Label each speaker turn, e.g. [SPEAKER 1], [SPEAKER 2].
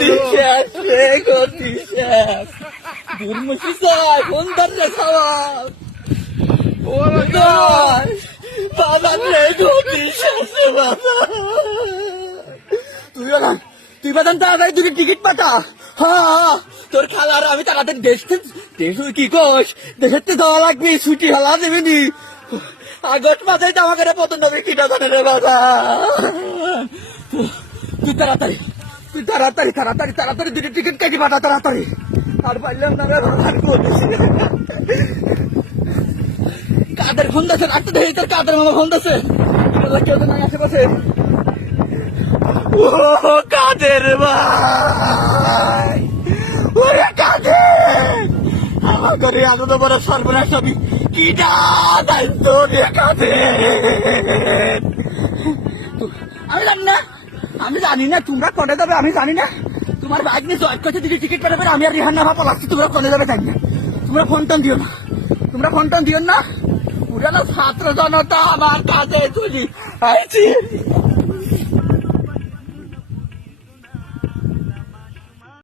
[SPEAKER 1] শেষ গতি শেষ দুর্মুখী সাহেব কোন দাঁড়ে সাহেব বাবার রে গতি শেষ তুই বাদান তুই বাদান তাড়াতাড়ি দুটো টিকিট পাতা হ্যাঁ তোর খেলার আমি তাড়াতাড়ি দেখতে দেশ কি কোষ দেখতে যাওয়া লাগবে ছুটি হেলা দেবে নি আগস্ট মাসে জামা করে পতন হবে কিটা জানে রে বাবা তুই তাড়াতাড়ি তুই তাড়াতাড়ি তাড়াতাড়ি তাড়াতাড়ি দুটো টিকিট কেটে পাঠা তাড়াতাড়ি আর পারলাম না কাদের ফোন দিয়েছে রাখতে দেখি তোর কাদের মামা ফোন দাসে কেউ তো নাই আশেপাশে ও কাদের ভাই ওরে কাদের আমার ঘরে আনন্দ বড় সর্বনাশ আমি কি দায়িত্ব কাদের আমি জানি না আমি জানি না তোমরা কনে যাবে আমি জানি না তোমার বাইক নিয়ে জয় করছে দিদি টিকিট পেটে আমি আর রিহান না ভাবল তোমরা কনে যাবে জানি না তোমরা ফোন টোন দিও না তোমরা ফোন টোন দিও না পুরানো ছাত্র জনতা আমার কাজে চলি আইছি